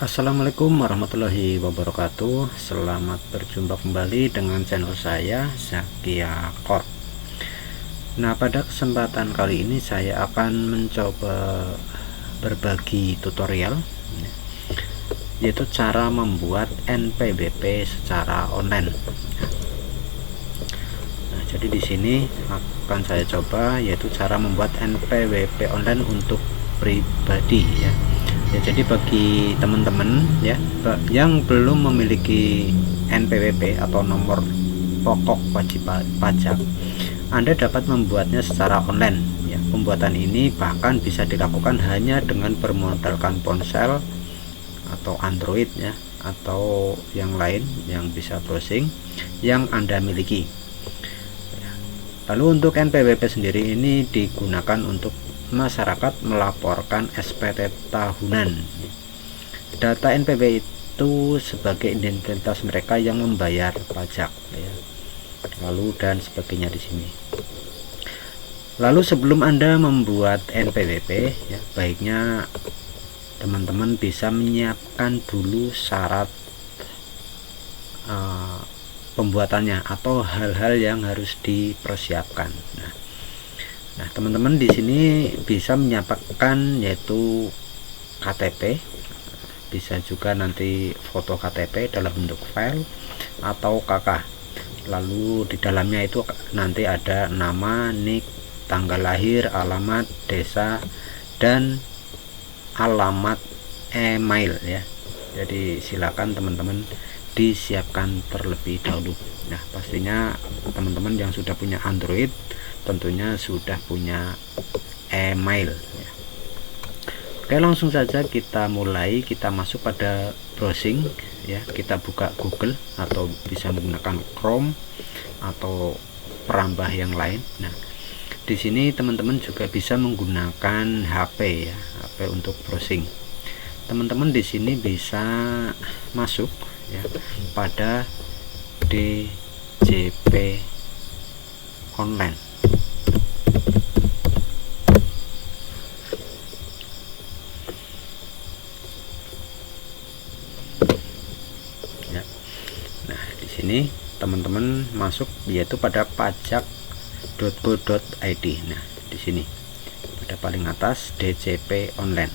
Assalamualaikum warahmatullahi wabarakatuh. Selamat berjumpa kembali dengan channel saya, Zakia Corp. Nah, pada kesempatan kali ini saya akan mencoba berbagi tutorial, yaitu cara membuat NPWP secara online. Nah, jadi di sini akan saya coba yaitu cara membuat NPWP online untuk pribadi ya. Jadi bagi teman-teman ya yang belum memiliki NPWP atau nomor pokok wajib pajak, Anda dapat membuatnya secara online ya. Pembuatan ini bahkan bisa dilakukan hanya dengan bermodalkan ponsel atau Android ya, atau yang lain yang bisa browsing yang Anda miliki. Lalu untuk NPWP sendiri ini digunakan untuk masyarakat melaporkan SPT tahunan. Data NPWP itu sebagai identitas mereka yang membayar pajak ya. Lalu dan sebagainya di sini. Lalu sebelum Anda membuat NPWP ya, baiknya teman-teman bisa menyiapkan dulu syarat pembuatannya atau hal-hal yang harus dipersiapkan. Nah, teman-teman di sini bisa menyiapkan yaitu KTP, bisa juga nanti foto KTP dalam bentuk file atau KK. Lalu di dalamnya itu nanti ada nama, nik, tanggal lahir, alamat, desa, dan alamat email ya. Jadi silakan teman-teman disiapkan terlebih dahulu. Nah, pastinya teman-teman yang sudah punya Android tentunya sudah punya email ya. Oke, langsung saja kita mulai. Kita masuk pada browsing ya, kita buka Google atau bisa menggunakan Chrome atau perambah yang lain. Nah, di sini teman-teman juga bisa menggunakan HP ya, HP untuk browsing. Teman-teman di sini bisa masuk ya pada DJP online. Ya. Nah, di sini teman-teman masuk yaitu pada pajak.go.id. Nah, di sini pada paling atas DJP online.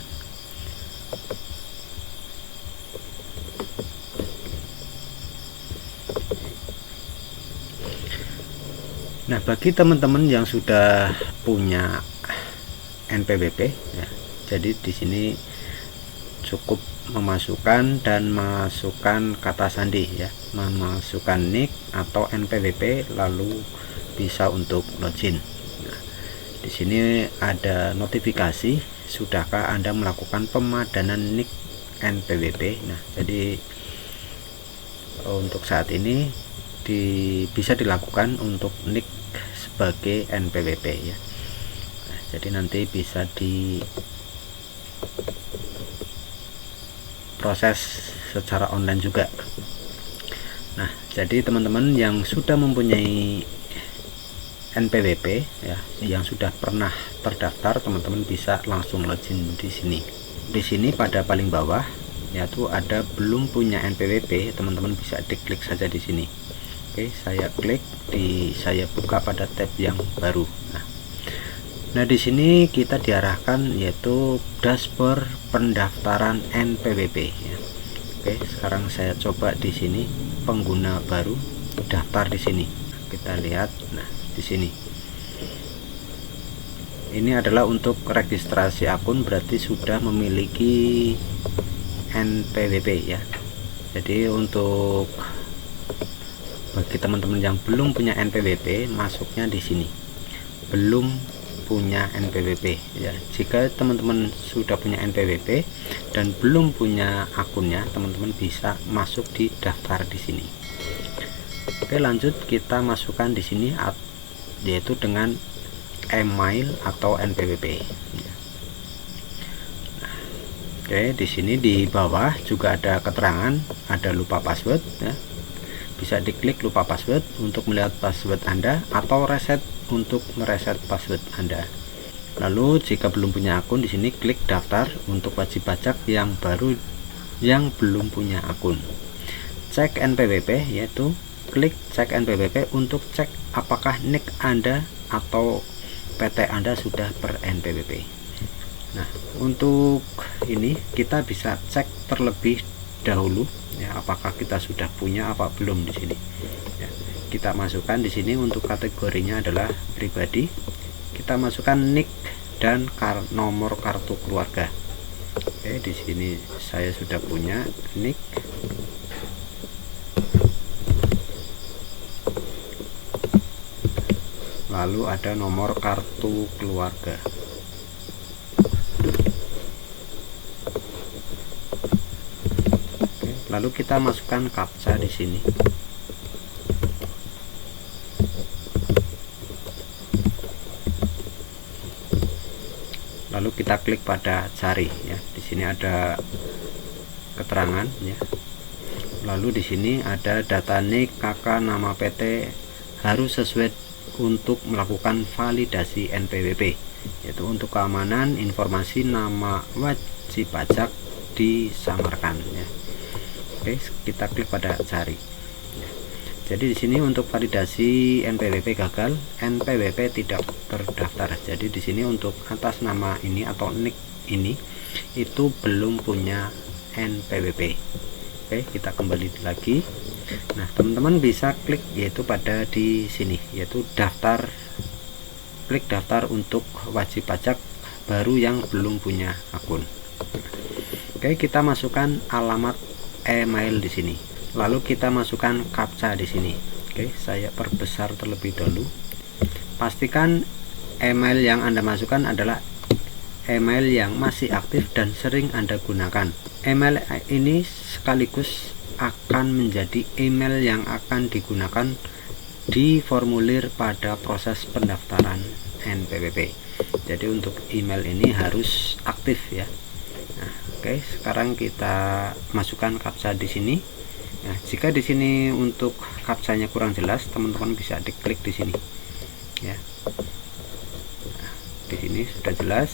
Nah, bagi teman-teman yang sudah punya NPWP ya, jadi di sini cukup memasukkan dan masukkan kata sandi ya, memasukkan nik atau NPWP lalu bisa untuk login. Nah, di sini ada notifikasi, sudahkah Anda melakukan pemadanan nik NPWP. Nah, jadi untuk saat ini bisa dilakukan untuk nik sebagai NPWP ya. Nah, jadi nanti bisa diproses secara online juga. Nah, jadi teman-teman yang sudah mempunyai NPWP ya, yang sudah pernah terdaftar, teman-teman bisa langsung login di sini. Di sini pada paling bawah yaitu ada belum punya NPWP, teman-teman bisa diklik saja di sini. Oke, saya klik saya buka pada tab yang baru. Nah, di sini kita diarahkan yaitu dashboard pendaftaran NPWP ya. Oke, sekarang saya coba di sini pengguna baru daftar di sini. Kita lihat. Nah, di sini. Ini adalah untuk registrasi akun, berarti sudah memiliki NPWP ya. Jadi untuk bagi teman-teman yang belum punya NPWP, masuknya di sini. Belum punya NPWP ya. Jika teman-teman sudah punya NPWP dan belum punya akunnya, teman-teman bisa masuk di daftar di sini. Oke, lanjut kita masukkan di sini yaitu dengan email atau NPWP. Nah, Oke, di sini di bawah juga ada keterangan, ada lupa password ya. Bisa diklik lupa password untuk melihat password Anda, atau reset untuk mereset password Anda. Lalu jika belum punya akun, di sini klik daftar untuk wajib pajak yang baru yang belum punya akun. Cek NPWP, yaitu klik cek NPWP untuk cek apakah NIK Anda atau PT Anda sudah ber NPWP. Nah, untuk ini kita bisa cek terlebih dahulu ya, apakah kita sudah punya apa belum di sini. Ya, kita masukkan di sini untuk kategorinya adalah pribadi. Kita masukkan NIK dan nomor kartu keluarga. Oke, di sini saya sudah punya NIK. Lalu ada nomor kartu keluarga. Lalu kita masukkan captcha di sini. Lalu kita klik pada cari ya. Di sini ada keterangan ya. Lalu di sini ada data NIK, KK, nama PT harus sesuai untuk melakukan validasi NPWP, yaitu untuk keamanan informasi nama wajib pajak disamarkan ya. Oke, kita klik pada cari. Jadi di sini untuk validasi NPWP gagal, NPWP tidak terdaftar. Jadi di sini untuk atas nama ini atau NIK ini itu belum punya NPWP. Oke, kita kembali lagi. Nah, teman-teman bisa klik yaitu pada di sini, yaitu daftar. Klik daftar untuk wajib pajak baru yang belum punya akun. Oke, kita masukkan alamat email di sini. Lalu kita masukkan captcha di sini. Oke, saya perbesar terlebih dahulu. Pastikan email yang Anda masukkan adalah email yang masih aktif dan sering Anda gunakan. Email ini sekaligus akan menjadi email yang akan digunakan di formulir pada proses pendaftaran NPWP. Jadi untuk email ini harus aktif ya. Nah, oke, sekarang kita masukkan captcha di sini. Nah, jika di sini untuk captchanya kurang jelas, teman-teman bisa diklik di sini. Ya. Nah, di sini sudah jelas.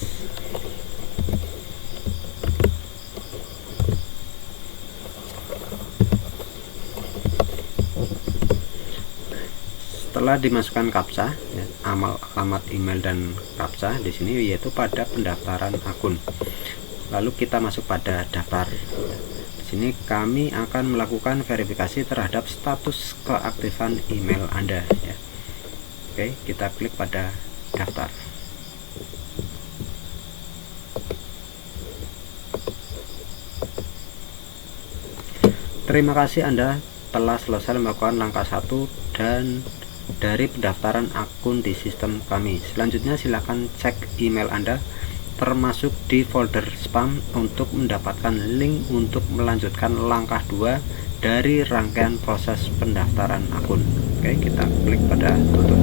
Setelah dimasukkan captcha, ya, alamat email dan captcha di sini yaitu pada pendaftaran akun. Lalu kita masuk pada daftar. Di sini kami akan melakukan verifikasi terhadap status keaktifan email Anda ya. Oke, kita klik pada daftar. Terima kasih Anda telah selesai melakukan langkah 1 dan dari pendaftaran akun di sistem kami. Selanjutnya silakan cek email Anda termasuk di folder spam untuk mendapatkan link untuk melanjutkan langkah 2 dari rangkaian proses pendaftaran akun. Oke, kita klik pada tutup.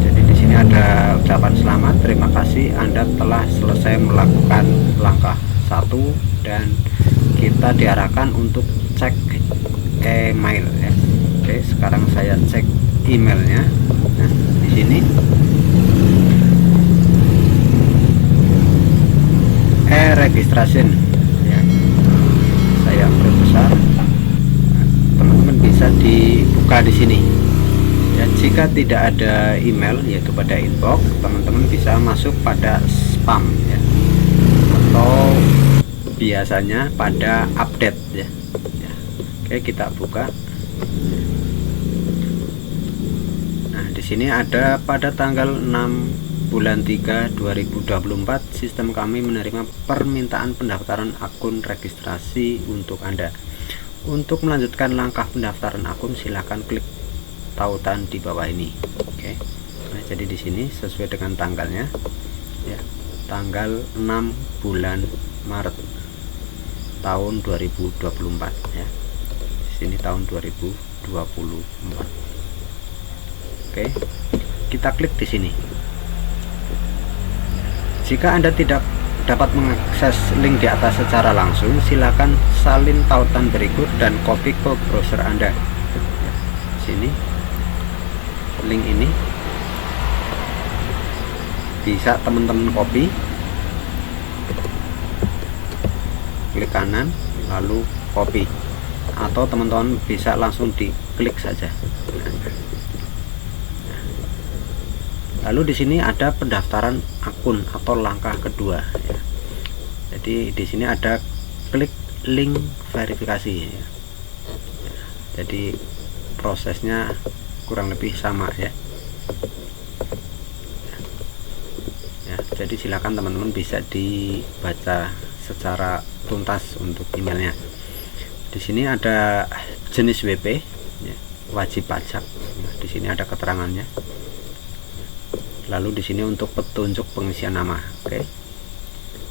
Jadi di sini ada ucapan selamat, terima kasih Anda telah selesai melakukan langkah 1 dan kita diarahkan untuk cek email ya. Oke, sekarang saya cek emailnya. Nah, di sini registration ya. Saya perbesar. Teman-teman bisa dibuka di sini. Ya, jika tidak ada email yaitu pada inbox, teman-teman bisa masuk pada spam ya. Atau biasanya pada update ya. Ya. Oke, kita buka. Nah, di sini ada pada tanggal 6 bulan 3 2024 sistem kami menerima permintaan pendaftaran akun registrasi untuk Anda. Untuk melanjutkan langkah pendaftaran akun silakan klik tautan di bawah ini. Oke. Nah, jadi di sini sesuai dengan tanggalnya ya. Tanggal 6 bulan Maret tahun 2024 ya. Di sini tahun 2024. Oke. Kita klik di sini. Jika Anda tidak dapat mengakses link di atas secara langsung, silakan salin tautan berikut dan copy ke browser Anda. Sini link ini bisa teman-teman copy, klik kanan lalu copy, atau teman-teman bisa langsung diklik saja. Lalu di sini ada pendaftaran akun atau langkah kedua ya. Jadi di sini ada klik link verifikasi ya. Jadi prosesnya kurang lebih sama ya. Jadi silakan teman-teman bisa dibaca secara tuntas untuk emailnya. Di sini ada jenis WP ya, wajib pajak. Nah, di sini ada keterangannya. Lalu di sini untuk petunjuk pengisian nama. Oke.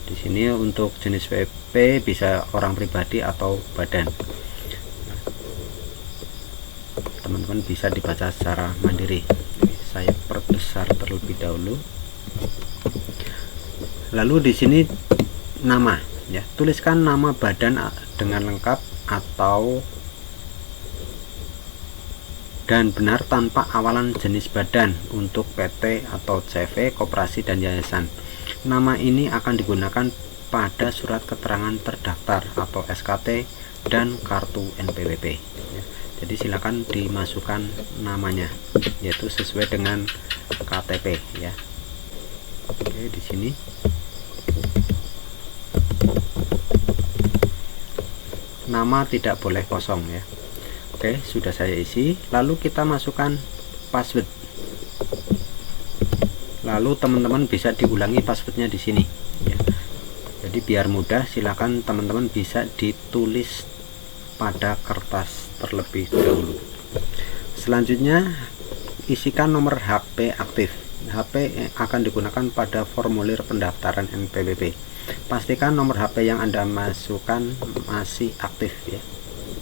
Di sini untuk jenis WP bisa orang pribadi atau badan. Teman-teman bisa dibaca secara mandiri. Saya perbesar terlebih dahulu. Lalu di sini nama ya, tuliskan nama badan dengan lengkap atau dan benar tanpa awalan jenis badan untuk PT atau CV, koperasi dan yayasan. Nama ini akan digunakan pada surat keterangan terdaftar atau SKT dan kartu NPWP. Jadi silakan dimasukkan namanya, yaitu sesuai dengan KTP ya. Oke, di sini nama tidak boleh kosong ya. Oke, sudah saya isi. Lalu kita masukkan password. Lalu teman-teman bisa diulangi passwordnya di sini ya. Jadi biar mudah, silakan teman-teman bisa ditulis pada kertas terlebih dahulu. Selanjutnya isikan nomor HP aktif. HP akan digunakan pada formulir pendaftaran NPWP. Pastikan nomor HP yang Anda masukkan masih aktif ya.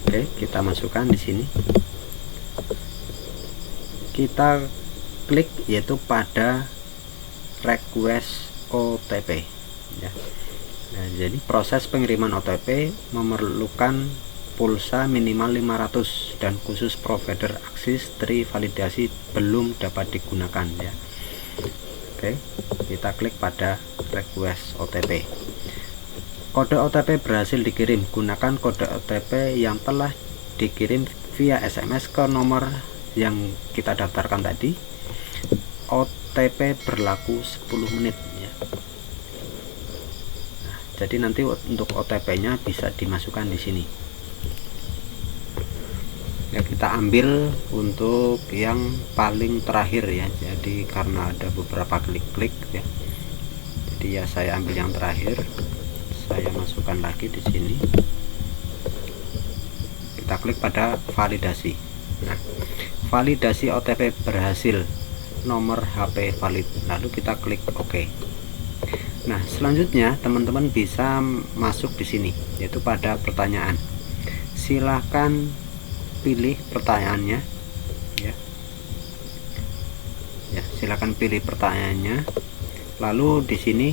Oke, kita masukkan di sini. Kita klik yaitu pada request OTP ya. Nah, jadi proses pengiriman OTP memerlukan pulsa minimal 500 dan khusus provider akses validasi belum dapat digunakan ya. Oke, kita klik pada request OTP. Kode OTP berhasil dikirim. Gunakan kode OTP yang telah dikirim via SMS ke nomor yang kita daftarkan tadi. OTP berlaku 10 menit ya. Nah, jadi nanti untuk OTP-nya bisa dimasukkan di sini. Ya, kita ambil untuk yang paling terakhir ya. Jadi karena ada beberapa klik-klik ya. Jadi ya saya ambil yang terakhir. Saya masukkan lagi di sini. Kita klik pada validasi. Nah, validasi OTP berhasil, nomor HP valid. Lalu kita klik OK. Nah, selanjutnya teman-teman bisa masuk di sini, yaitu pada pertanyaan. Silahkan pilih pertanyaannya. Ya, silakan pilih pertanyaannya. Lalu di sini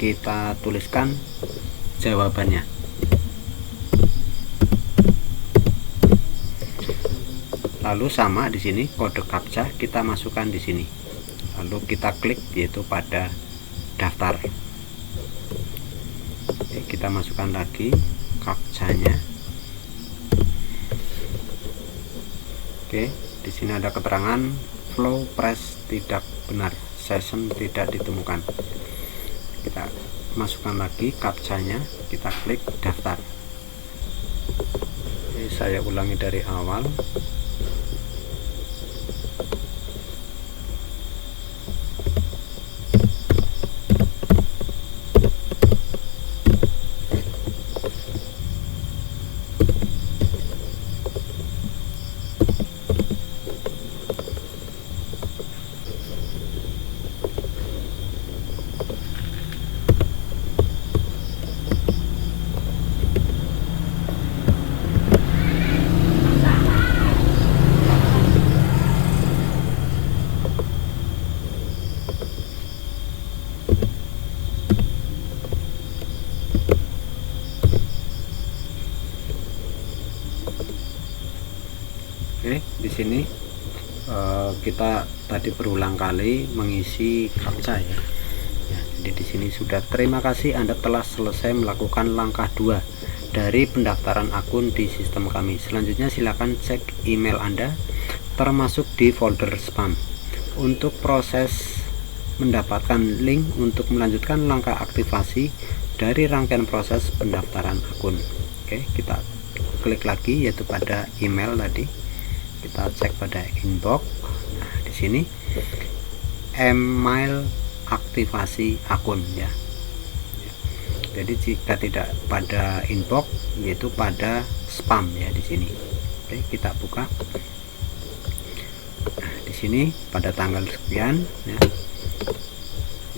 kita tuliskan jawabannya. Lalu sama di sini kode captcha kita masukkan di sini. Lalu kita klik yaitu pada daftar. Oke, kita masukkan lagi captcha-nya. Oke, di sini ada keterangan flow press tidak benar, session tidak ditemukan. Kita masukkan lagi captcha-nya, kita klik daftar. Oke, saya ulangi dari awal. Oke, di sini kita tadi berulang kali mengisi captcha ya. Jadi di sini sudah. Terima kasih Anda telah selesai melakukan langkah 2 dari pendaftaran akun di sistem kami. Selanjutnya silakan cek email Anda termasuk di folder spam untuk proses mendapatkan link untuk melanjutkan langkah aktivasi dari rangkaian proses pendaftaran akun. Oke, kita klik lagi yaitu pada email tadi. Kita cek pada inbox. Nah, di sini email aktivasi akun ya. Jadi jika tidak pada inbox yaitu pada spam ya di sini. Oke, kita buka. Nah, di sini pada tanggal sekian ya.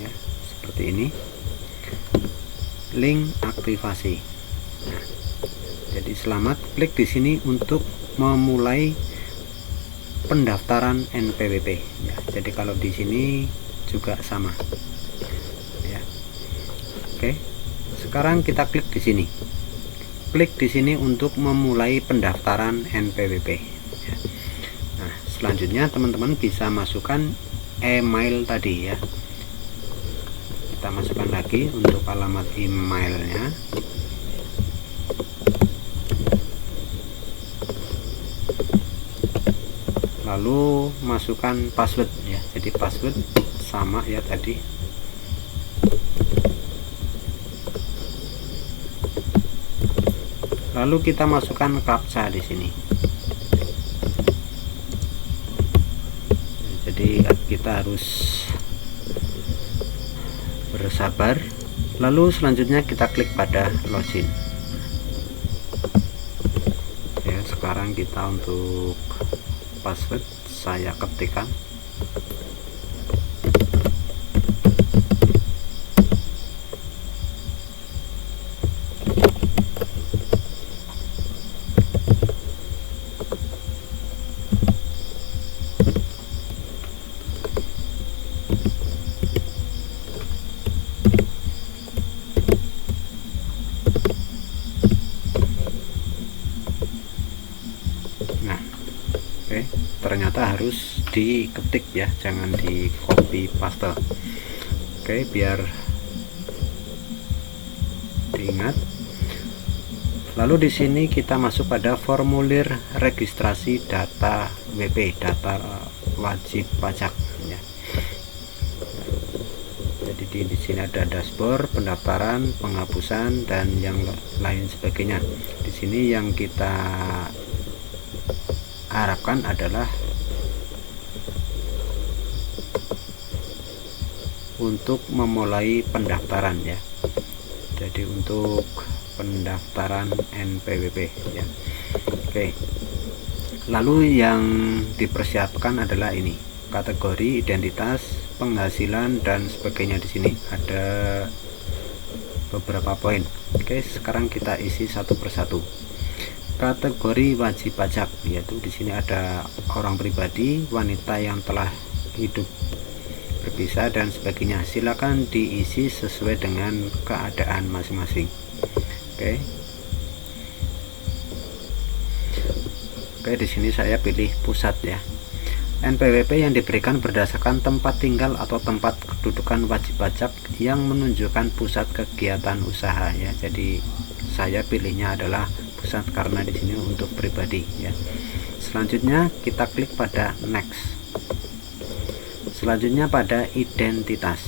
Ya, seperti ini. Link aktivasi. Nah, jadi selamat klik di sini untuk memulai pendaftaran NPWP ya. Jadi kalau di sini juga sama ya. Oke, sekarang kita klik di sini. Klik di sini untuk memulai pendaftaran NPWP ya. Nah, selanjutnya teman-teman bisa masukkan email tadi ya. Kita masukkan lagi untuk alamat emailnya. Lalu masukkan password ya. Jadi password sama ya tadi. Lalu kita masukkan captcha di sini. Jadi kita harus bersabar. Lalu selanjutnya kita klik pada login. Ya, sekarang kita untuk password saya ketikkan. Ternyata harus diketik ya, jangan di copy paste. Oke, biar diingat. Lalu di sini kita masuk pada formulir registrasi data WP, data wajib pajak ya. Jadi di sini ada dashboard, pendaftaran, penghapusan dan yang lain sebagainya. Di sini yang kita harapkan adalah untuk memulai pendaftaran ya. Jadi untuk pendaftaran NPWP ya. Oke. Lalu yang dipersiapkan adalah ini, kategori, identitas, penghasilan dan sebagainya. Di sini ada beberapa poin. Oke, sekarang kita isi satu persatu. Kategori wajib pajak, yaitu di sini ada orang pribadi, wanita yang telah hidup berpisah dan sebagainya. Silakan diisi sesuai dengan keadaan masing-masing. Oke, di sini saya pilih pusat ya. NPWP yang diberikan berdasarkan tempat tinggal atau tempat kedudukan wajib pajak yang menunjukkan pusat kegiatan usaha ya. Jadi saya pilihnya adalah pusat karena di sini untuk pribadi ya. Selanjutnya kita klik pada next. Selanjutnya pada identitas.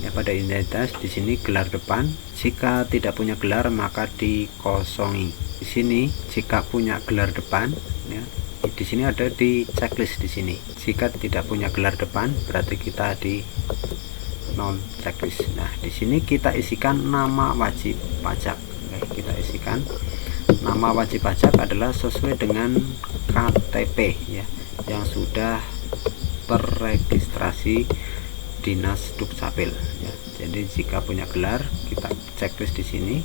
Ya, pada identitas di sini gelar depan. Jika tidak punya gelar maka dikosongi. Di sini jika punya gelar depan ya. Di sini ada di checklist di sini. Jika tidak punya gelar depan berarti kita di non checklist. Nah, di sini kita isikan nama wajib pajak. Oke, kita isikan nama wajib pajak adalah sesuai dengan KTP ya, yang sudah terregistrasi Dinas Dukcapil ya. Jadi jika punya gelar kita checklist di sini.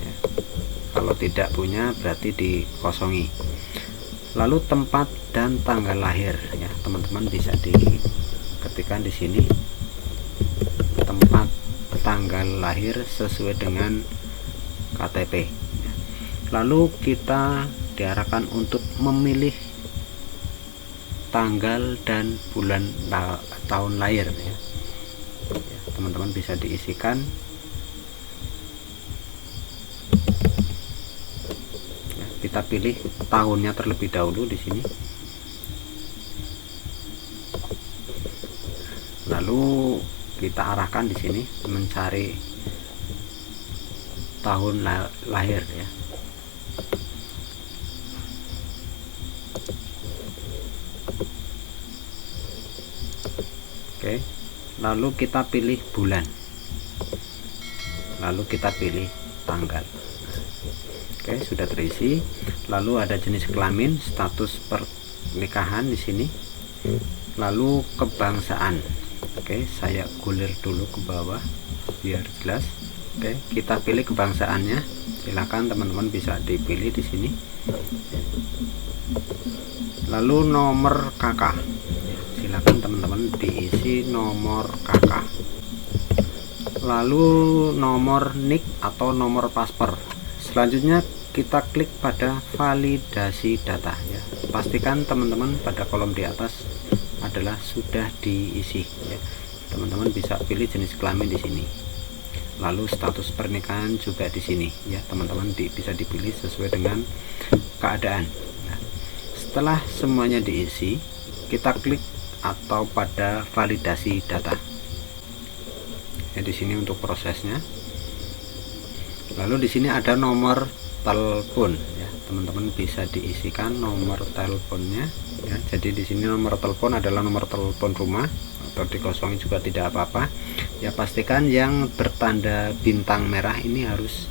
Ya. Kalau tidak punya berarti dikosongi. Lalu tempat dan tanggal lahir ya, teman-teman bisa diketikkan di sini tempat tanggal lahir sesuai dengan KTP ya. Lalu kita diarahkan untuk memilih tanggal dan bulan tahun lahir ya. Teman-teman bisa diisikan ya, kita pilih tahunnya terlebih dahulu di sini. Lalu kita arahkan di sini mencari tahun lahir ya. Oke, lalu kita pilih bulan, lalu kita pilih tanggal. Oke, sudah terisi. Lalu ada jenis kelamin, status pernikahan di sini, lalu kebangsaan. Oke, saya gulir dulu ke bawah biar jelas. Oke, kita pilih kebangsaannya. Silakan teman-teman bisa dipilih di sini. Lalu nomor KK. Silakan teman-teman diisi nomor KK. Lalu nomor NIK atau nomor paspor. Selanjutnya kita klik pada validasi data ya. Pastikan teman-teman pada kolom di atas adalah sudah diisi ya. Teman-teman bisa pilih jenis kelamin di sini. Lalu status pernikahan juga di sini ya. Teman-teman bisa dipilih sesuai dengan keadaan. Nah, setelah semuanya diisi, kita klik atau pada validasi data. Ya, di sini untuk prosesnya. Lalu di sini ada nomor telepon ya. Teman-teman bisa diisikan nomor teleponnya ya. Jadi di sini nomor telepon adalah nomor telepon rumah, atau dikosongi juga tidak apa-apa. Ya, pastikan yang bertanda bintang merah ini harus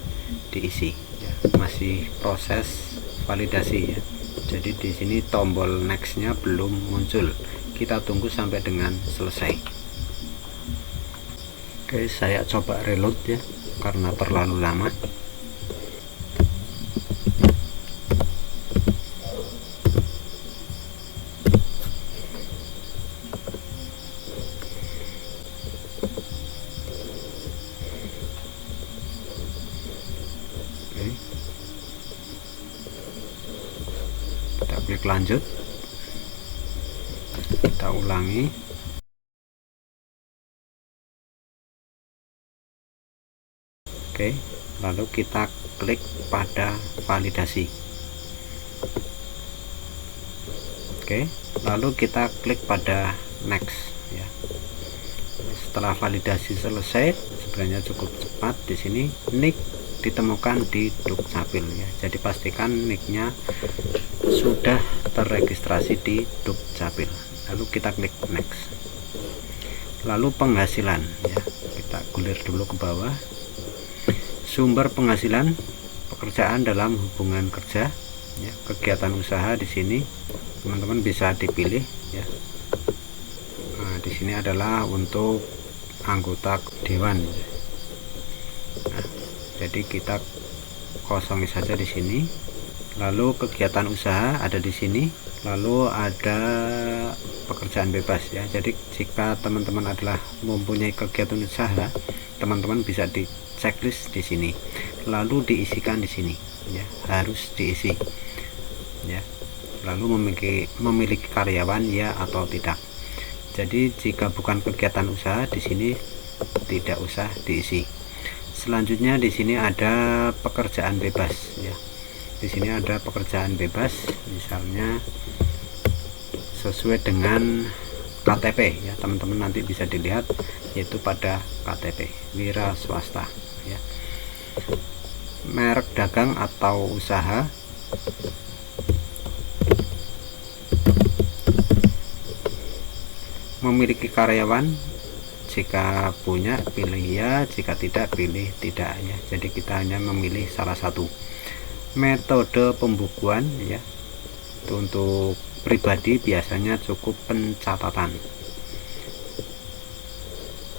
diisi ya. Masih proses validasi ya. Jadi di sini tombol nextnya belum muncul. Kita tunggu sampai dengan selesai. Oke, saya coba reload ya karena terlalu lama. Oke, kita klik lanjut, kita ulangi. Oke, lalu kita klik pada validasi. Oke, lalu kita klik pada next ya. Setelah validasi selesai, sebenarnya cukup cepat. Di sini nick ditemukan di Dukcapil ya. Jadi pastikan nicknya sudah terregistrasi di Dukcapil. Lalu kita klik next. Lalu penghasilan ya, kita gulir dulu ke bawah. Sumber penghasilan, pekerjaan dalam hubungan kerja ya, kegiatan usaha. Di sini teman-teman bisa dipilih ya. Nah, di sini adalah untuk anggota dewan ya. Nah, jadi kita kosongi saja di sini. Lalu kegiatan usaha ada di sini. Lalu ada pekerjaan bebas ya. Jadi jika teman-teman adalah mempunyai kegiatan usaha, teman-teman bisa di checklist di sini, lalu diisikan di sini ya, harus diisi ya. Lalu memiliki karyawan ya atau tidak. Jadi jika bukan kegiatan usaha, di sini tidak usah diisi. Selanjutnya di sini ada pekerjaan bebas ya. Di sini ada pekerjaan bebas, misalnya sesuai dengan KTP ya, teman-teman nanti bisa dilihat, yaitu pada KTP wira swasta ya. Merek dagang atau usaha, memiliki karyawan, jika punya pilih ya, jika tidak pilih tidak ya. Jadi kita hanya memilih salah satu. Metode pembukuan ya, itu untuk pribadi biasanya cukup pencatatan.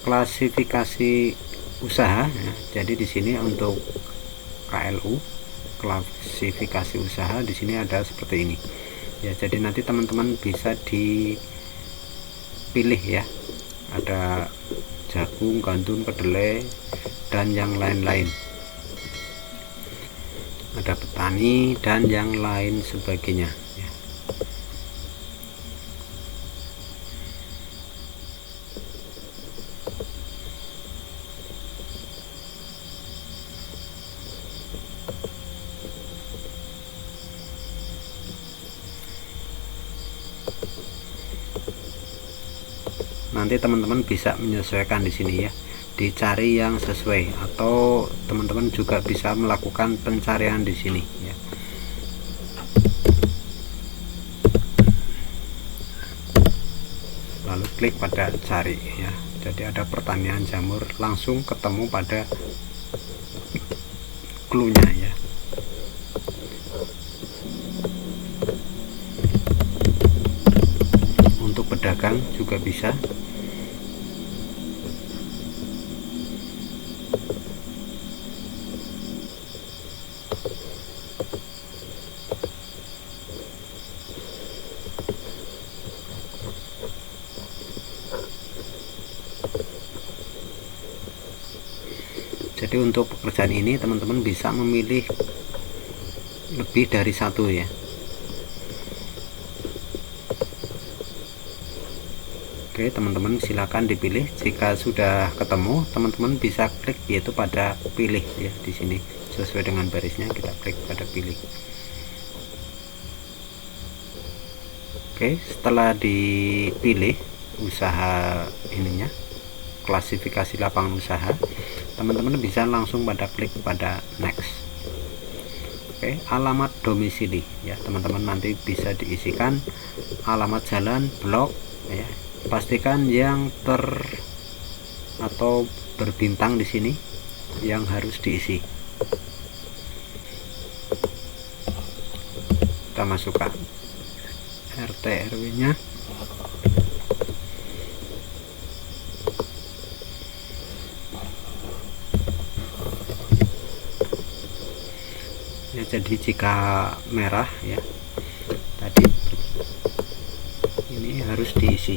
Klasifikasi usaha ya, jadi di sini untuk KLU, klasifikasi usaha, di sini ada seperti ini ya. Jadi nanti teman-teman bisa dipilih ya, ada jagung, gandum, kedelai, dan yang lain-lain. ada petani dan yang lain sebagainya ya. Nanti teman-teman bisa menyesuaikan di sini ya, dicari yang sesuai, atau teman-teman juga bisa melakukan pencarian di sini ya. Lalu klik pada cari ya, jadi ada pertanian jamur, langsung ketemu pada clue-nya ya. Untuk pedagang juga bisa. Jadi untuk pekerjaan ini teman-teman bisa memilih lebih dari satu ya. Oke, teman-teman silakan dipilih. Jika sudah ketemu, teman-teman bisa klik yaitu pada pilih ya. Di sini sesuai dengan barisnya kita klik pada pilih. Oke, setelah dipilih usaha ininya, klasifikasi lapangan usaha, teman-teman bisa langsung pada klik pada next. Oke, alamat domisili ya, teman-teman nanti bisa diisikan alamat jalan, blok ya. Pastikan yang atau berbintang di sini yang harus diisi. Kita masukkan RT RW-nya. Ya, jadi jika merah ya, tadi ini harus diisi.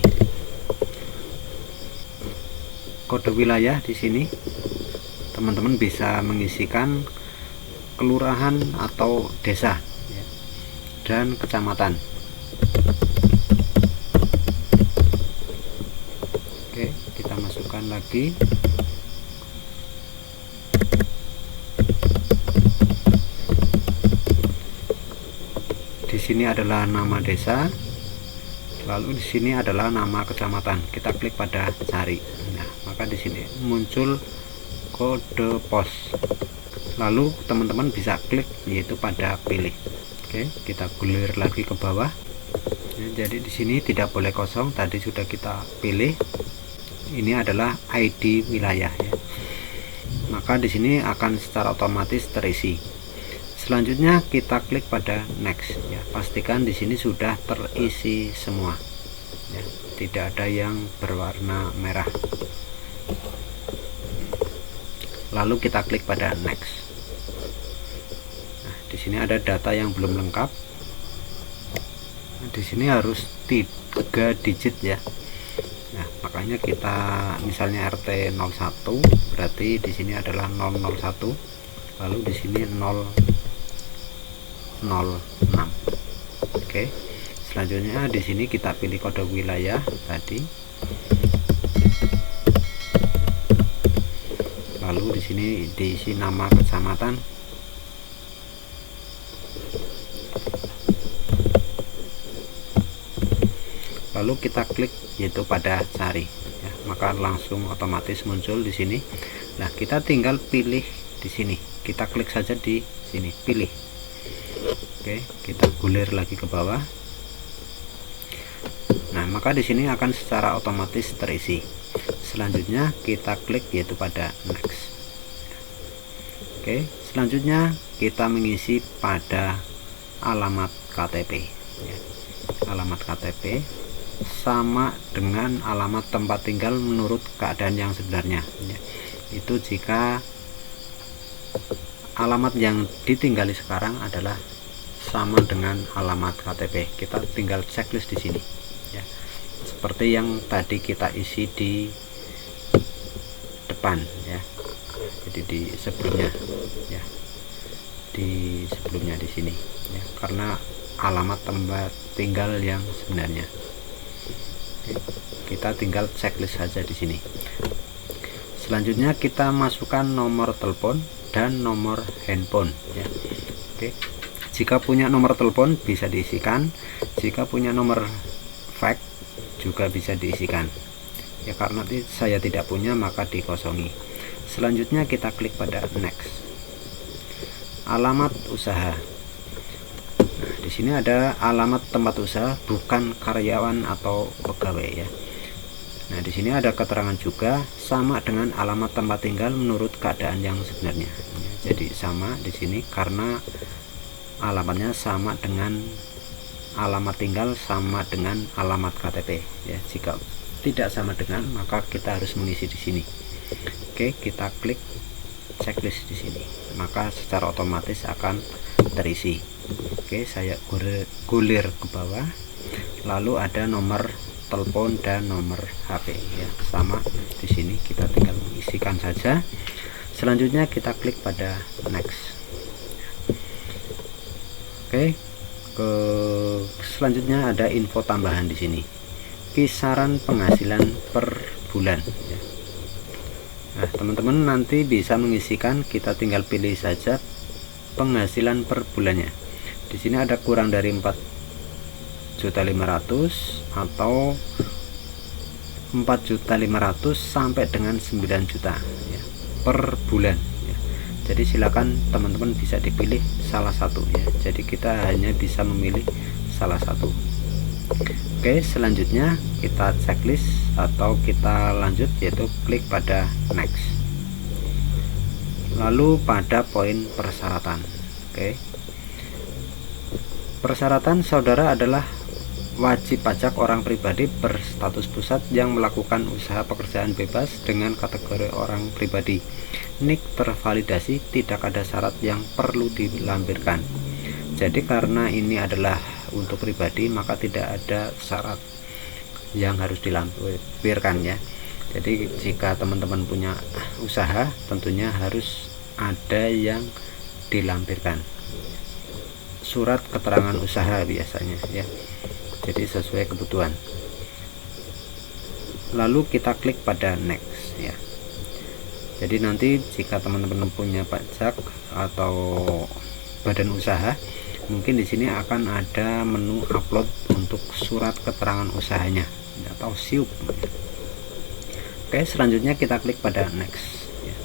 Kode wilayah di sini teman-teman bisa mengisikan kelurahan atau desa ya, dan kecamatan. Oke, kita masukkan lagi. Di sini adalah nama desa, lalu di sini adalah nama kecamatan. Kita klik pada cari. Nah, maka di sini muncul kode pos. Lalu teman-teman bisa klik yaitu pada pilih. Oke, kita gulir lagi ke bawah. Ya, jadi di sini tidak boleh kosong. Tadi sudah kita pilih. Ini adalah ID wilayah ya. Maka di sini akan secara otomatis terisi. Selanjutnya kita klik pada next ya. Pastikan di sini sudah terisi semua ya, tidak ada yang berwarna merah. Lalu kita klik pada next. Nah, di sini ada data yang belum lengkap. Nah, di sini harus 3 digit ya. Nah, makanya kita misalnya RT 01, berarti di sini adalah 001, lalu di sini 006. Oke, selanjutnya di sini kita pilih kode wilayah tadi, lalu di sini diisi nama kecamatan, lalu kita klik yaitu pada cari ya, maka langsung otomatis muncul di sini. Nah, kita tinggal pilih di sini, kita klik saja di sini pilih. Oke, kita gulir lagi ke bawah. Nah, maka di sini akan secara otomatis terisi. Selanjutnya kita klik yaitu pada next. Oke, selanjutnya kita mengisi pada alamat KTP ya. Alamat KTP sama dengan alamat tempat tinggal menurut keadaan yang sebenarnya ya. Itu jika alamat yang ditinggali sekarang adalah sama dengan alamat KTP, kita tinggal checklist di sini ya, seperti yang tadi kita isi di depan ya, jadi di sebelumnya ya. di sebelumnya di sini ya, karena alamat tempat tinggal yang sebenarnya. Kita tinggal checklist saja di sini. Selanjutnya kita masukkan nomor telepon dan nomor handphone ya. Oke. Jika punya nomor telepon bisa diisikan, jika punya nomor fax juga bisa diisikan. Ya, karena saya tidak punya maka dikosongi. Selanjutnya kita klik pada next. Alamat usaha. Nah, di sini ada alamat tempat usaha, bukan karyawan atau pegawai ya. Nah, di sini ada keterangan juga sama dengan alamat tempat tinggal menurut keadaan yang sebenarnya. Jadi sama di sini karena alamatnya sama dengan alamat tinggal, sama dengan alamat KTP ya. Jika tidak sama dengan maka kita harus mengisi di sini. Oke, kita klik checklist di sini, maka secara otomatis akan terisi. Oke, saya gulir ke bawah, lalu ada nomor telepon dan nomor HP ya, sama di sini, kita tinggal mengisikan saja. Selanjutnya kita klik pada next. Oke, selanjutnya ada info tambahan di sini, kisaran penghasilan per bulan ya. Nah, teman-teman nanti bisa mengisikan, kita tinggal pilih saja penghasilan per bulannya. Di sini ada kurang dari 4.500.000 atau 4.500.000 sampai dengan 9 juta ya, per bulan ya. Jadi silakan teman-teman bisa dipilih salah satu ya. Jadi kita hanya bisa memilih salah satu. Oke, selanjutnya kita checklist atau kita lanjut, yaitu klik pada next. Lalu pada poin persyaratan. Oke, persyaratan saudara adalah wajib pajak orang pribadi berstatus pusat yang melakukan usaha pekerjaan bebas dengan kategori orang pribadi. NIK tervalidasi, tidak ada syarat yang perlu dilampirkan. Jadi karena ini adalah untuk pribadi maka tidak ada syarat yang harus dilampirkan ya. Jadi jika teman-teman punya usaha tentunya harus ada yang dilampirkan, surat keterangan usaha biasanya ya. Jadi sesuai kebutuhan. Lalu kita klik pada next ya. Jadi nanti jika teman-teman punya pajak atau badan usaha, mungkin di sini akan ada menu upload untuk surat keterangan usahanya atau SIUP. Oke, selanjutnya kita klik pada next ya.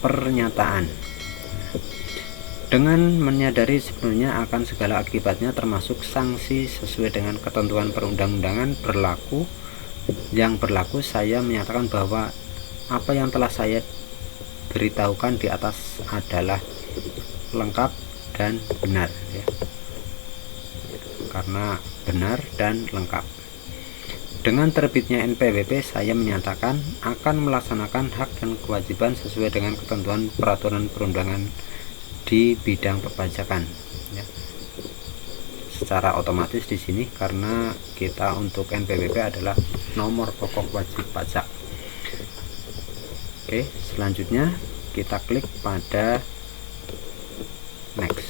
Pernyataan. Dengan menyadari sebenarnya akan segala akibatnya termasuk sanksi sesuai dengan ketentuan perundang-undangan yang berlaku, saya menyatakan bahwa apa yang telah saya beritahukan di atas adalah lengkap dan benar ya. Karena benar dan lengkap. Dengan terbitnya NPWP, saya menyatakan akan melaksanakan hak dan kewajiban sesuai dengan ketentuan peraturan perundangan di bidang perpajakan ya. Secara otomatis di sini karena kita untuk NPWP adalah nomor pokok wajib pajak. Oke, selanjutnya kita klik pada next.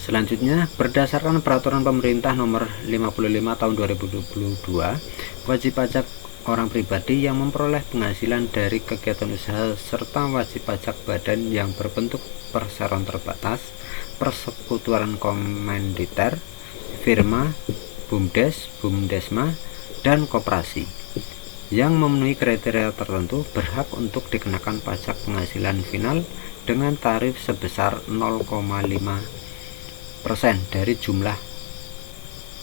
Selanjutnya, berdasarkan peraturan pemerintah nomor 55 tahun 2022, wajib pajak orang pribadi yang memperoleh penghasilan dari kegiatan usaha serta wajib pajak badan yang berbentuk perseroan terbatas, persekutuan komanditer, firma, BUMDes, BUMDesma, dan koperasi yang memenuhi kriteria tertentu berhak untuk dikenakan pajak penghasilan final dengan tarif sebesar 0,5% dari jumlah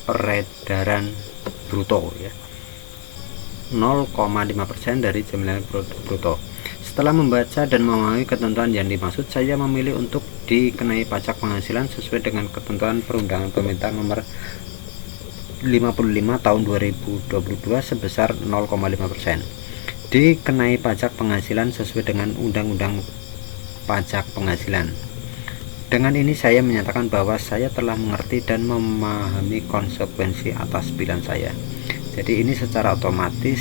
peredaran bruto ya. 0,5% dari jumlah bruto. Setelah membaca dan memahami ketentuan yang dimaksud, saya memilih untuk dikenai pajak penghasilan sesuai dengan ketentuan perundangan pemerintah nomor 55 tahun 2022 sebesar 0,5%. Dikenai pajak penghasilan sesuai dengan Undang-Undang Pajak Penghasilan. Dengan ini saya menyatakan bahwa saya telah mengerti dan memahami konsekuensi atas pilihan saya. Jadi ini secara otomatis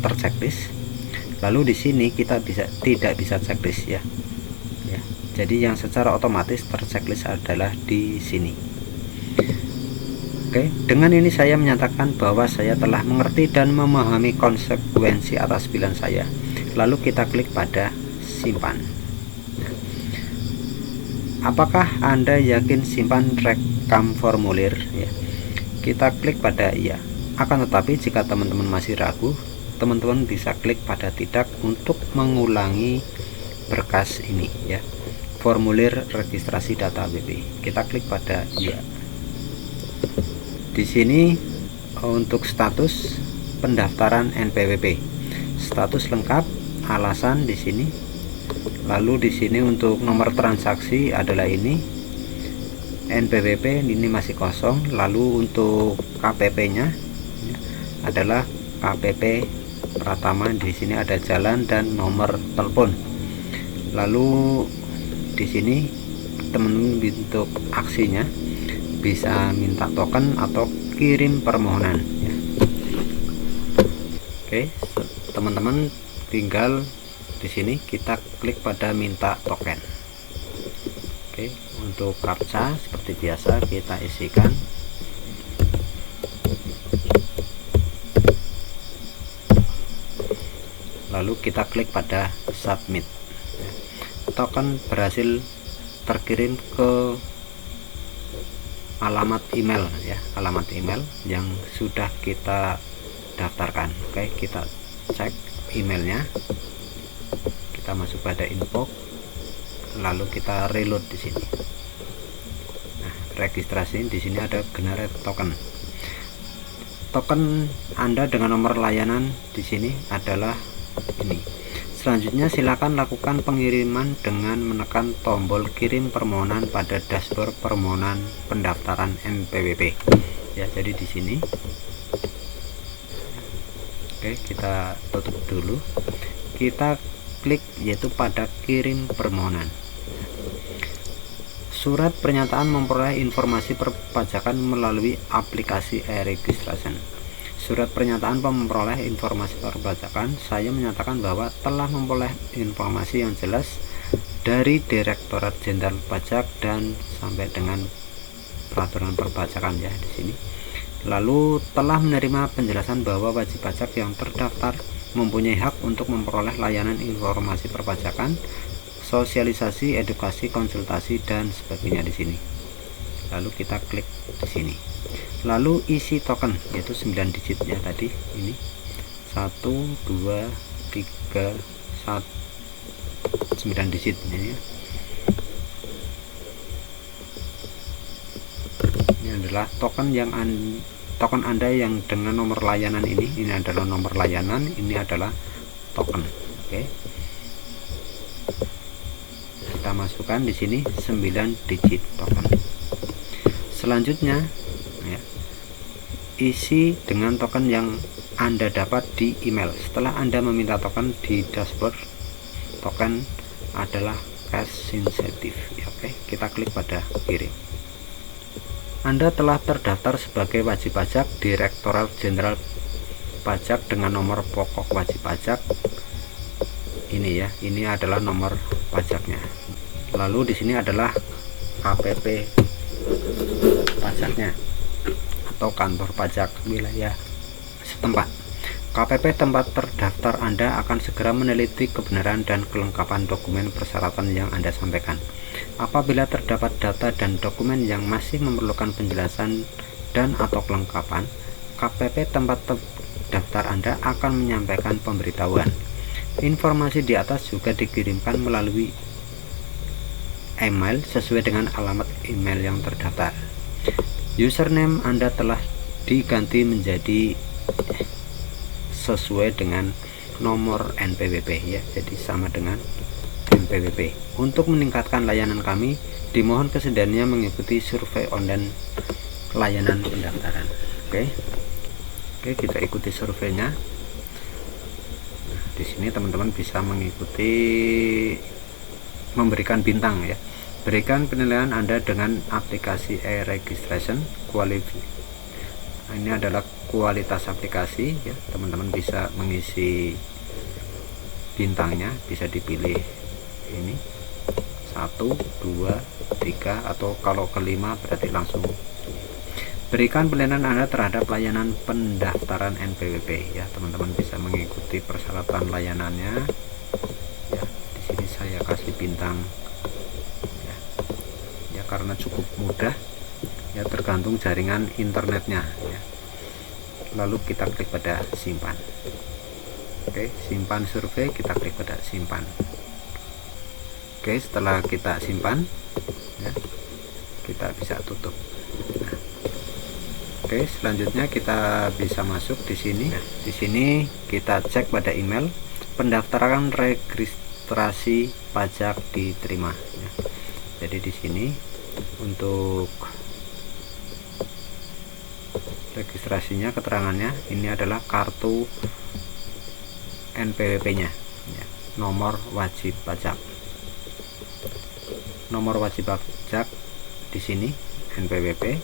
terchecklist. Lalu di sini kita tidak bisa checklist ya. Jadi yang secara otomatis terchecklist adalah di sini. Oke, dengan ini saya menyatakan bahwa saya telah mengerti dan memahami konsekuensi atas pilihan saya. Lalu kita klik pada simpan. Apakah Anda yakin simpan rekam formulir? Ya, kita klik pada iya. Akan tetapi jika teman-teman masih ragu, teman-teman bisa klik pada tidak untuk mengulangi berkas ini ya, formulir registrasi data APP. Kita klik pada iya. Di sini untuk status pendaftaran NPWP, status lengkap, alasan di sini. Lalu di sini untuk nomor transaksi adalah ini, NPWP ini masih kosong. Lalu untuk KPP-nya adalah KPP Pratama, di sini ada jalan dan nomor telepon. Lalu di sini teman-teman untuk aksinya bisa minta token atau kirim permohonan ya. Oke, teman-teman tinggal di sini kita klik pada minta token. Oke, untuk captcha seperti biasa kita isikan. Lalu kita klik pada submit. Token berhasil terkirim ke alamat email ya, alamat email yang sudah kita daftarkan. Oke, kita cek emailnya, kita masuk pada info, lalu kita reload di sini. Nah, registrasi di sini ada generate token. Token Anda dengan nomor layanan di sini adalah ini. Selanjutnya silakan lakukan pengiriman dengan menekan tombol kirim permohonan pada dashboard permohonan pendaftaran NPWP. Ya, jadi di sini. Oke, kita tutup dulu. Kita klik yaitu pada kirim permohonan. Surat pernyataan memperoleh informasi perpajakan melalui aplikasi e-registration. Surat pernyataan memperoleh informasi perpajakan, saya menyatakan bahwa telah memperoleh informasi yang jelas dari Direktorat Jenderal Pajak dan sampai dengan peraturan perpajakan ya di sini. Lalu telah menerima penjelasan bahwa wajib pajak yang terdaftar mempunyai hak untuk memperoleh layanan informasi perpajakan, sosialisasi, edukasi, konsultasi dan sebagainya di sini. Lalu kita klik di sini. Lalu isi token yaitu 9 digitnya tadi ini 1 2 3 1 9 digit ini ya. Ini adalah token yang token Anda yang dengan nomor layanan ini adalah nomor layanan, ini adalah token. Oke. Kita masukkan di sini 9 digit token. Selanjutnya ya, isi dengan token yang Anda dapat di email. Setelah Anda meminta token di dashboard, token adalah cash sensitive ya. Oke, kita klik pada kirim. Anda telah terdaftar sebagai wajib pajak Direktorat Jenderal Pajak dengan nomor pokok wajib pajak ini ya, ini adalah nomor pajaknya. Lalu di sini adalah KPP pajaknya atau kantor pajak wilayah setempat. KPP tempat terdaftar Anda akan segera meneliti kebenaran dan kelengkapan dokumen persyaratan yang Anda sampaikan. Apabila terdapat data dan dokumen yang masih memerlukan penjelasan dan atau kelengkapan, KPP tempat terdaftar Anda akan menyampaikan pemberitahuan. Informasi di atas juga dikirimkan melalui email sesuai dengan alamat email yang terdaftar. Username Anda telah diganti menjadi sesuai dengan nomor NPWP ya, jadi sama dengan NPWP. Untuk meningkatkan layanan kami, dimohon kesediaannya mengikuti survei online layanan pendaftaran. Oke, kita ikuti surveinya. Nah, di sini teman-teman bisa mengikuti, memberikan bintang ya. Berikan penilaian Anda dengan aplikasi e-registration ini adalah kualitas aplikasi ya, teman-teman bisa mengisi bintangnya bisa dipilih ini 1, 2, 3, atau kalau kelima berarti langsung. Berikan penilaian Anda terhadap layanan pendaftaran NPWP ya, teman-teman bisa mengikuti persyaratan layanannya ya. Di sini saya kasih bintang ya, ya karena cukup mudah ya, tergantung jaringan internetnya ya. Lalu kita klik pada simpan. Oke, simpan survei, kita klik pada simpan. Oke, setelah kita simpan ya, kita bisa tutup. Nah, oke, selanjutnya kita bisa masuk di sini. Nah, di sini kita cek pada email pendaftaran registrasi pajak diterima ya. Jadi di sini untuk registrasinya, keterangannya ini adalah kartu NPWP-nya ya, nomor wajib pajak. Nomor wajib pajak di sini NPWP.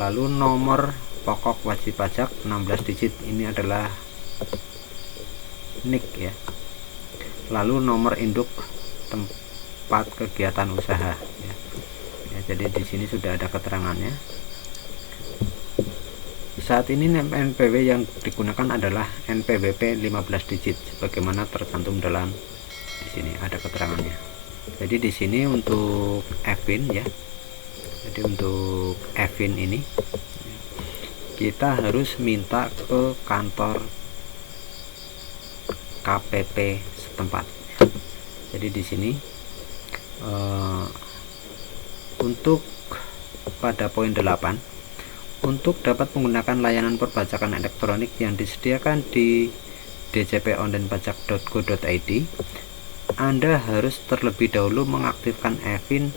Lalu nomor pokok wajib pajak 16 digit, ini adalah NIK ya. Lalu nomor induk tempat kegiatan usaha ya. Ya, jadi di sini sudah ada keterangannya. Saat ini NPWP yang digunakan adalah NPWP 15 digit sebagaimana tercantum dalam di sini ada keterangannya. Jadi di sini untuk EVIN ya. Jadi untuk EVIN ini kita harus minta ke kantor KPP setempat. Jadi di sini untuk pada poin 8, untuk dapat menggunakan layanan perpajakan elektronik yang disediakan di djponlinepajak.go.id, Anda harus terlebih dahulu mengaktifkan EVIN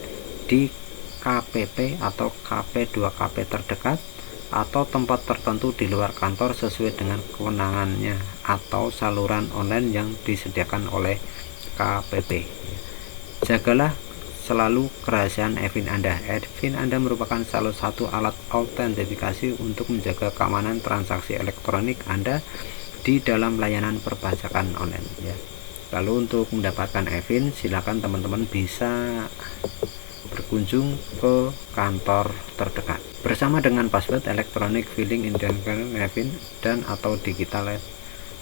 di KPP atau KP2KP terdekat atau tempat tertentu di luar kantor sesuai dengan kewenangannya atau saluran online yang disediakan oleh KPP. Jagalah selalu kerahasiaan EVIN Anda. EVIN Anda merupakan salah satu alat autentifikasi untuk menjaga keamanan transaksi elektronik Anda di dalam layanan perpajakan online ya. Lalu untuk mendapatkan EVIN, silakan teman-teman bisa berkunjung ke kantor terdekat bersama dengan password elektronik filling identification EVIN dan atau digital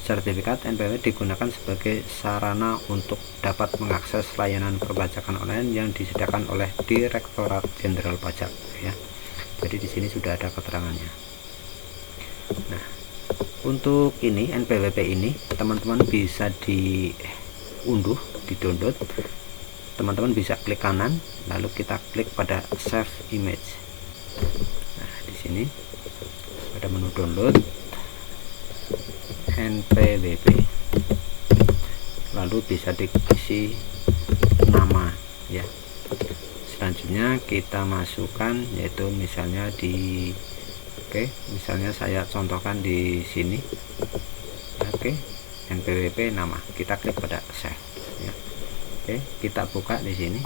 sertifikat NPWP digunakan sebagai sarana untuk dapat mengakses layanan perpajakan online yang disediakan oleh Direktorat Jenderal Pajak ya. Jadi di sini sudah ada keterangannya. Nah, untuk ini NPWP ini teman-teman bisa diunduh, di-download. Teman-teman bisa klik kanan, lalu kita klik pada save image. Nah, di sini ada menu download NPWP. Lalu bisa diisi nama ya. Selanjutnya kita masukkan yaitu misalnya di misalnya saya contohkan di sini. NPWP nama. Kita klik pada save ya. Kita buka di sini.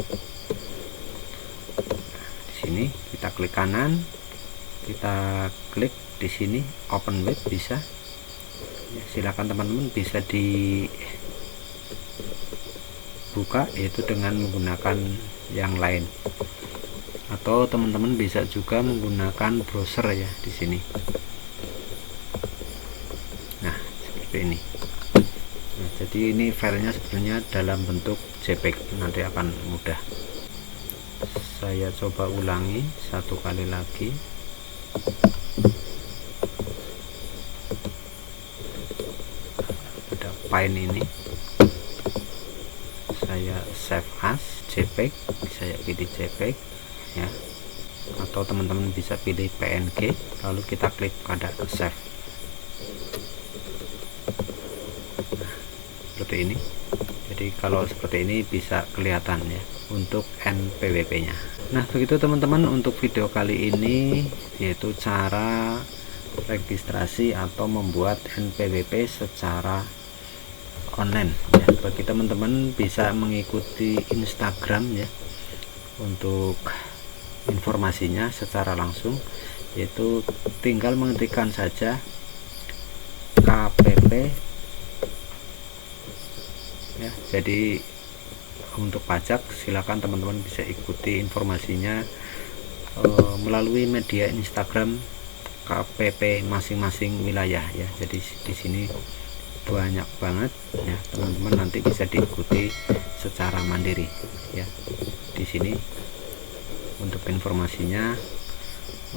Di sini kita klik kanan, kita klik di sini open web bisa. Ya, silakan teman-teman bisa dibuka yaitu dengan menggunakan yang lain. Atau teman-teman bisa juga menggunakan browser ya di sini. Nah, seperti ini. Nah, jadi ini filenya sebenarnya dalam bentuk JPEG, nanti akan mudah. Saya coba ulangi satu kali lagi. Pada file ini saya save as JPEG, saya pilih JPEG ya, atau teman-teman bisa pilih PNG, lalu kita klik pada save. Nah, seperti ini. Jadi kalau seperti ini bisa kelihatan ya untuk NPWP nya. Nah, begitu teman-teman untuk video kali ini, yaitu cara registrasi atau membuat NPWP secara online ya. Bagi teman-teman bisa mengikuti Instagram ya untuk informasinya secara langsung, yaitu tinggal mengetikkan saja KPP Jadi untuk pajak silakan teman-teman bisa ikuti informasinya melalui media Instagram KPP masing-masing wilayah ya. Jadi di sini banyak banget ya, teman-teman nanti bisa diikuti secara mandiri ya. Di sini untuk informasinya,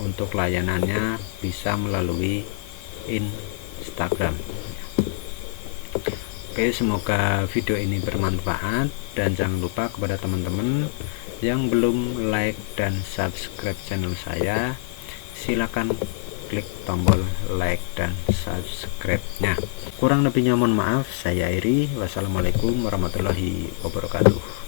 untuk layanannya bisa melalui Instagram. Oke, semoga video ini bermanfaat, dan jangan lupa kepada teman-teman yang belum like dan subscribe channel saya, silakan klik tombol like dan subscribe-nya. Kurang lebihnya mohon maaf, saya Iri. Wassalamualaikum warahmatullahi wabarakatuh.